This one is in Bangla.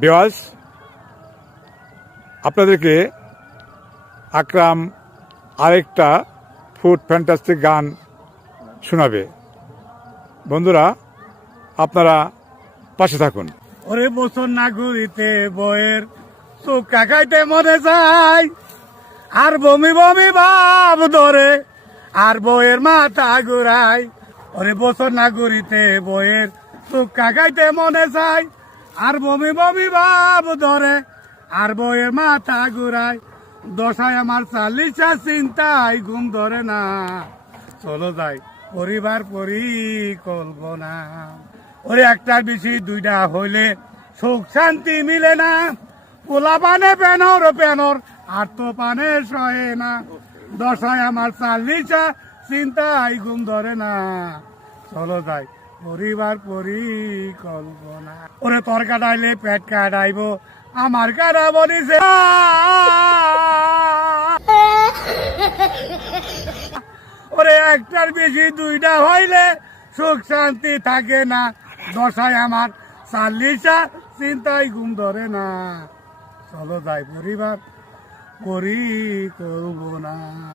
ভিউয়ার্স, আপনাদেরকে আকরাম আরেকটা ফুড ফ্যান্টাস্টিক গান শোনাবে। বন্ধুরা, আপনারা পাশে থাকুন। ওরে বছর না ঘুরিতে বইয়ের চুক্কা খাইতে মনে যায়, আর বমি বমি ভাব ধরে, আর বইয়ের মাথা ঘুরায়। ওরে বছর না ঘুরিতে বইয়ের চুক্কা খাইতে মনে যায়, আর বমি বমি ভাব ধরে, আর বইয়ের মাথা ঘুরায়। দশায় আমার 40 চিন্তায় ঘুম ধরে না, চলো যাই পরিবার পরিকল্পনা। ওরে একটার বেশি দুইটা হইলে সুখ শান্তি মিলে না, পোলা পানে পেনর পেনর আর তো পানে সহে না। দশায় আমার 40 চিন্তায় ঘুম ধরে না, চলো যাই পরিবার পরিকল্পনা। ওরে তোর কাটাইলে পেট কাটাইব, আমার কাটা বলিছে ওরে একটার বেশি দুইটা হইলে সুখ শান্তি থাকে না। দশায় আমার 40 চিন্তায় ঘুম ধরে না, চলো যাই পরিবার পরিকল্পনা।